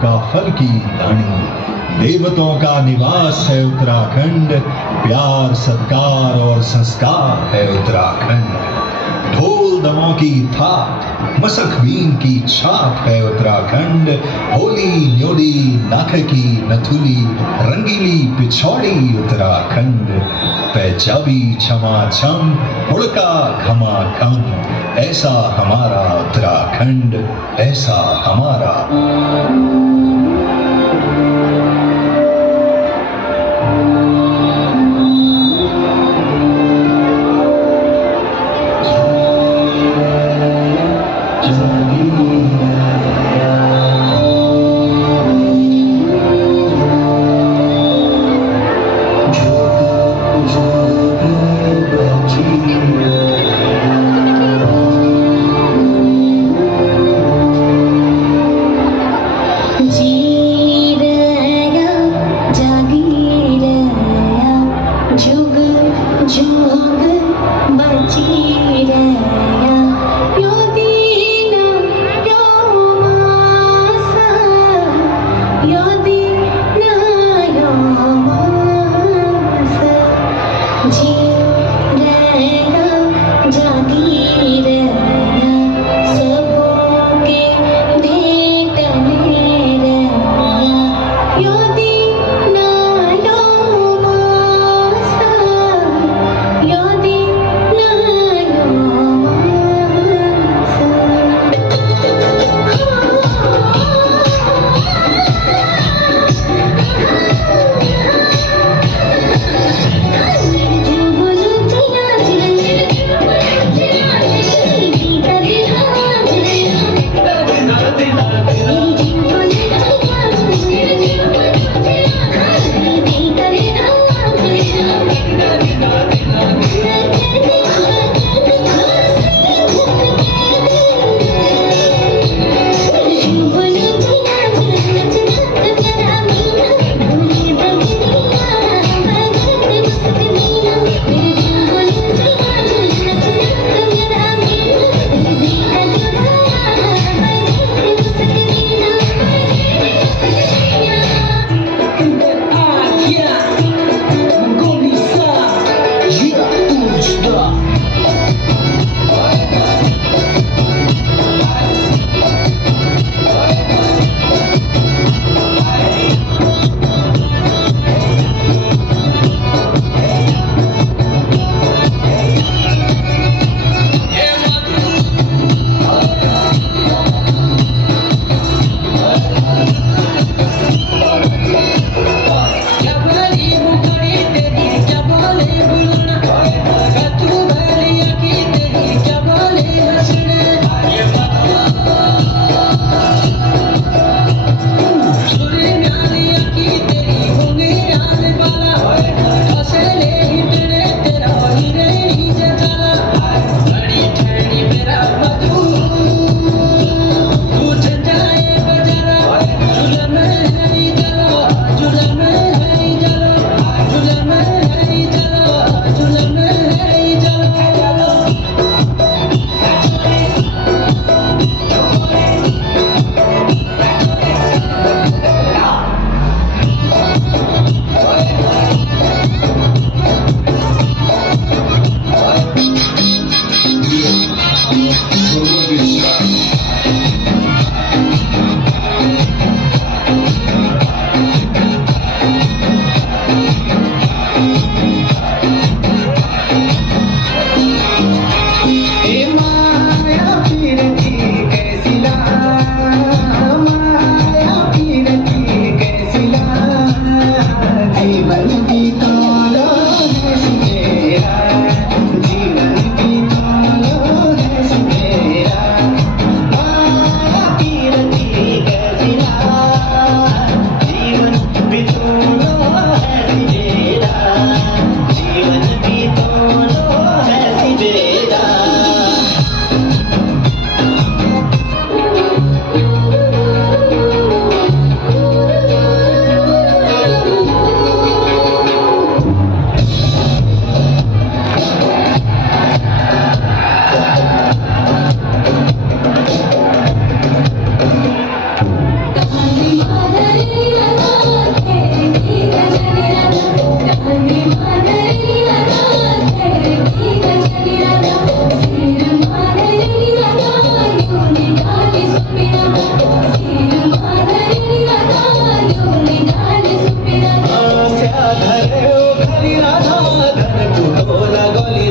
का फल की दानी। देवताओं का निवास है उत्तराखंड, प्यार सत्कार और संस्कार है उत्तराखंड। ढोल दमों की थाप, मसक बीन की छाप है उत्तराखंड। होली न्योली नाख की नथुली, रंगीली पिछौड़ी उत्तराखंड। पैजाबी छमा छम, हुड़का खमा खम, ऐसा हमारा उत्तराखंड, ऐसा हमारा।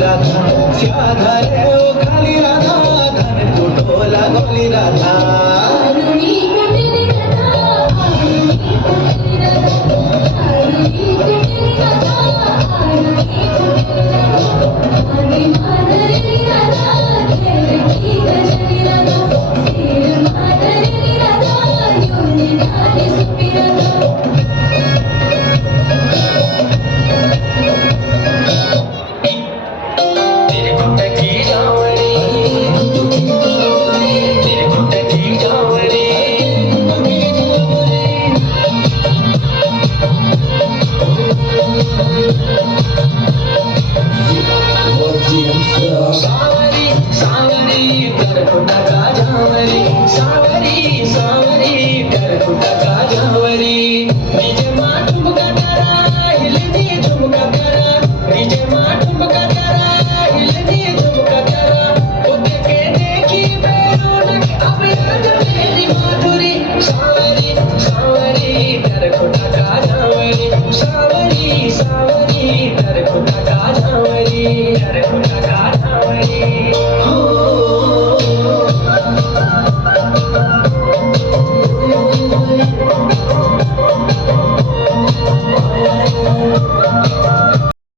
राधा श्याधा रे ओ खाली राधा धन कुटोला गोली राधा आरुणी कुटली राधा आरुणी कुटली राधा आरुणी कुटली राधा आरुणी कुटली राधा आगे माधुरी राधा खेळ की गजली राधा शेर माधुरी राधा योनी नाली सुपी राधा तेरे कुट की जावरी तेरे कुट की जावरी सावरी सावरी तेरे कुट का जावरी सावरी सावरी तेरे कुट का जावरी डीजे मां ठुमका तारा हिलती झुमका तारा डीजे मां ठुमका तारा हिलती झुमका तारा वो देखे देखी बेरोनक अब याद मेरी माधुरी सावरी सावरी तेरे कुट का जावरी सावरी सावरी तेरे कुट का जावरी तेरे कुट का जावरी